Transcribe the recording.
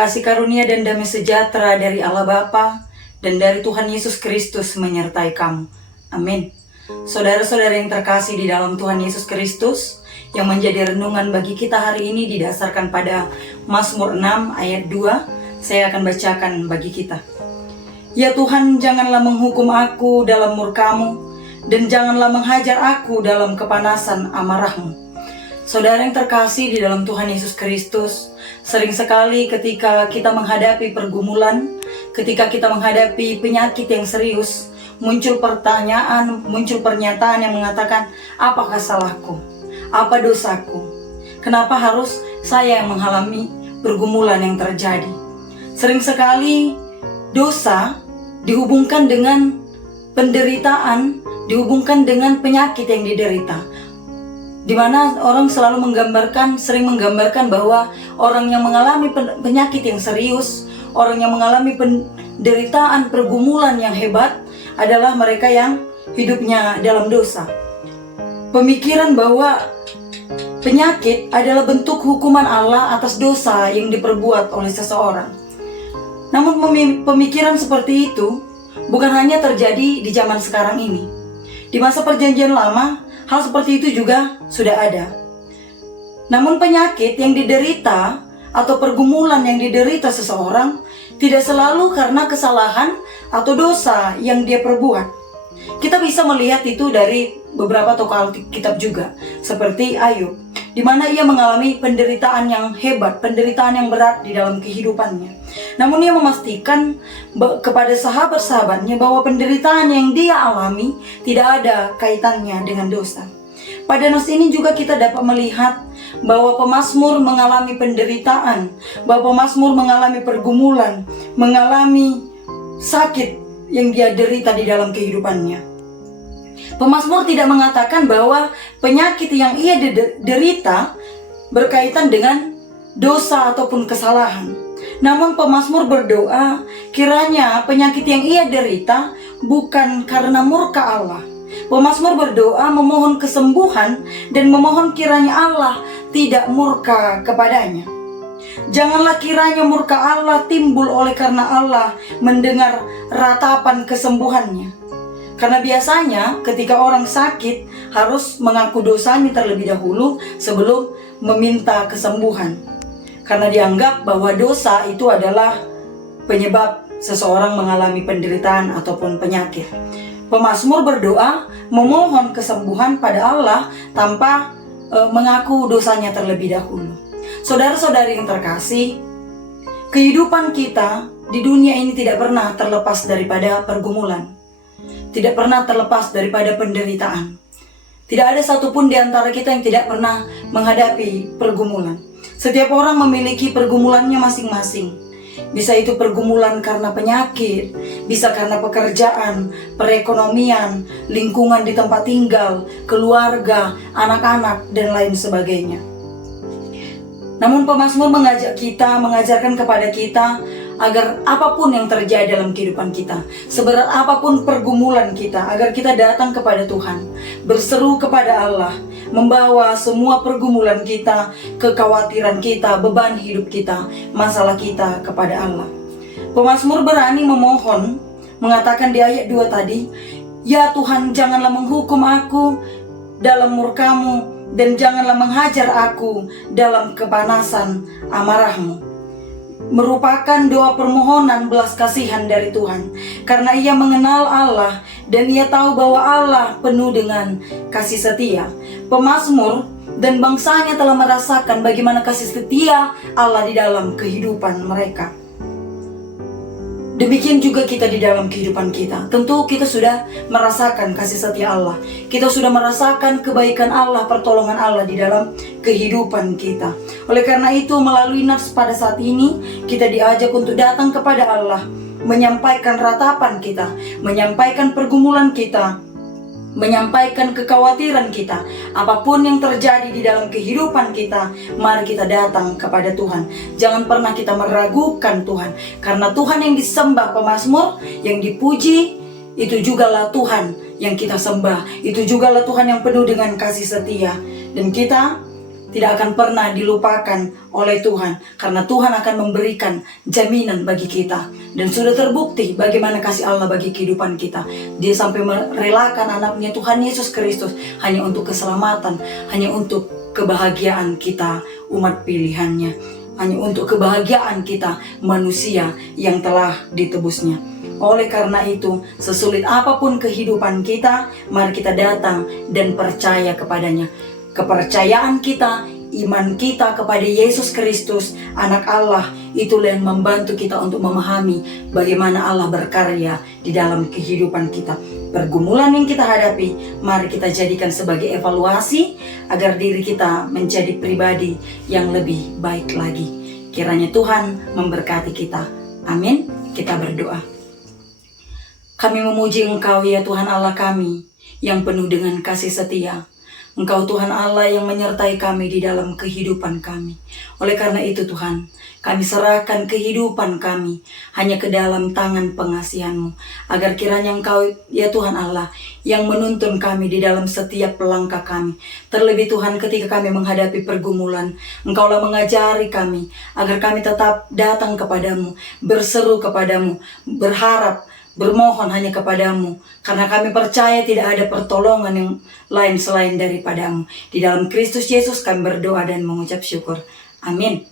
Kasih karunia dan damai sejahtera dari Allah Bapa dan dari Tuhan Yesus Kristus menyertai kamu. Amin. Saudara-saudara yang terkasih di dalam Tuhan Yesus Kristus, yang menjadi renungan bagi kita hari ini didasarkan pada Mazmur 6 ayat 2, saya akan bacakan bagi kita. Ya Tuhan, janganlah menghukum aku dalam murka-Mu, dan janganlah menghajar aku dalam kepanasan amarah-Mu. Saudara yang terkasih di dalam Tuhan Yesus Kristus, sering sekali ketika kita menghadapi pergumulan, ketika kita menghadapi penyakit yang serius, muncul pertanyaan, muncul pernyataan yang mengatakan, apakah salahku? Apa dosaku? Kenapa harus saya yang mengalami pergumulan yang terjadi? Sering sekali dosa dihubungkan dengan penderitaan, dihubungkan dengan penyakit yang diderita. Di mana orang selalu sering menggambarkan bahwa orang yang mengalami penyakit yang serius, orang yang mengalami penderitaan, pergumulan yang hebat adalah mereka yang hidupnya dalam dosa. Pemikiran bahwa penyakit adalah bentuk hukuman Allah atas dosa yang diperbuat oleh seseorang. Namun pemikiran seperti itu bukan hanya terjadi di zaman sekarang ini. Di masa Perjanjian Lama, hal seperti itu juga sudah ada. Namun penyakit yang diderita atau pergumulan yang diderita seseorang tidak selalu karena kesalahan atau dosa yang dia perbuat. Kita bisa melihat itu dari beberapa tokoh Alkitab juga, seperti Ayub, di mana ia mengalami penderitaan yang hebat, penderitaan yang berat di dalam kehidupannya. Namun ia memastikan kepada sahabat-sahabatnya bahwa penderitaan yang dia alami tidak ada kaitannya dengan dosa. Pada nas ini juga kita dapat melihat bahwa pemazmur mengalami penderitaan, bahwa pemazmur mengalami pergumulan, mengalami sakit yang dia derita di dalam kehidupannya. Pemazmur tidak mengatakan bahwa penyakit yang ia derita berkaitan dengan dosa ataupun kesalahan. Namun pemazmur berdoa, kiranya penyakit yang ia derita bukan karena murka Allah. Pemazmur berdoa memohon kesembuhan dan memohon kiranya Allah tidak murka kepadanya. Janganlah kiranya murka Allah timbul oleh karena Allah mendengar ratapan kesembuhannya. Karena biasanya ketika orang sakit harus mengaku dosanya terlebih dahulu sebelum meminta kesembuhan. Karena dianggap bahwa dosa itu adalah penyebab seseorang mengalami penderitaan ataupun penyakit. Pemazmur berdoa memohon kesembuhan pada Allah tanpa mengaku dosanya terlebih dahulu. Saudara-saudari yang terkasih, kehidupan kita di dunia ini tidak pernah terlepas daripada pergumulan. Tidak pernah terlepas daripada penderitaan. Tidak ada satupun di antara kita yang tidak pernah menghadapi pergumulan. Setiap orang memiliki pergumulannya masing-masing. Bisa itu pergumulan karena penyakit, bisa karena pekerjaan, perekonomian, lingkungan di tempat tinggal, keluarga, anak-anak, dan lain sebagainya. Namun pemazmur mengajarkan kepada kita agar apapun yang terjadi dalam kehidupan kita, seberat apapun pergumulan kita, agar kita datang kepada Tuhan, berseru kepada Allah, membawa semua pergumulan kita, kekhawatiran kita, beban hidup kita, masalah kita kepada Allah. Pemazmur berani memohon, mengatakan di ayat 2 tadi, ya Tuhan, janganlah menghukum aku dalam murka-Mu, dan janganlah menghajar aku dalam kepanasan amarah-Mu. Merupakan doa permohonan belas kasihan dari Tuhan, karena ia mengenal Allah dan ia tahu bahwa Allah penuh dengan kasih setia. Pemazmur dan bangsanya telah merasakan bagaimana kasih setia Allah di dalam kehidupan mereka. Demikian juga kita di dalam kehidupan kita. Tentu kita sudah merasakan kasih setia Allah. Kita sudah merasakan kebaikan Allah, pertolongan Allah di dalam kehidupan kita. Oleh karena itu, melalui nas pada saat ini, kita diajak untuk datang kepada Allah, menyampaikan ratapan kita, menyampaikan pergumulan kita, menyampaikan kekhawatiran kita. Apapun yang terjadi di dalam kehidupan kita, mari kita datang kepada Tuhan. Jangan pernah kita meragukan Tuhan, karena Tuhan yang disembah pemazmur, yang dipuji, itu jugalah Tuhan yang kita sembah. Itu jugalah Tuhan yang penuh dengan kasih setia. Dan kita tidak akan pernah dilupakan oleh Tuhan, karena Tuhan akan memberikan jaminan bagi kita. Dan sudah terbukti bagaimana kasih Allah bagi kehidupan kita. Dia sampai merelakan anaknya Tuhan Yesus Kristus hanya untuk keselamatan, hanya untuk kebahagiaan kita umat pilihannya, hanya untuk kebahagiaan kita manusia yang telah ditebusnya. Oleh karena itu, sesulit apapun kehidupan kita, mari kita datang dan percaya kepadanya. Kepercayaan kita, iman kita kepada Yesus Kristus, anak Allah, itulah yang membantu kita untuk memahami bagaimana Allah berkarya di dalam kehidupan kita. Pergumulan yang kita hadapi, mari kita jadikan sebagai evaluasi agar diri kita menjadi pribadi yang lebih baik lagi. Kiranya Tuhan memberkati kita. Amin. Kita berdoa. Kami memuji Engkau ya Tuhan Allah kami, yang penuh dengan kasih setia. Engkau Tuhan Allah yang menyertai kami di dalam kehidupan kami. Oleh karena itu Tuhan, kami serahkan kehidupan kami hanya ke dalam tangan pengasihan-Mu, agar kiranya Engkau ya Tuhan Allah yang menuntun kami di dalam setiap langkah kami. Terlebih Tuhan, ketika kami menghadapi pergumulan, Engkaulah mengajari kami agar kami tetap datang kepadamu, berseru kepadamu, berharap, bermohon hanya kepadamu, karena kami percaya tidak ada pertolongan yang lain selain daripadamu. Di dalam Kristus Yesus kami berdoa dan mengucap syukur. Amin.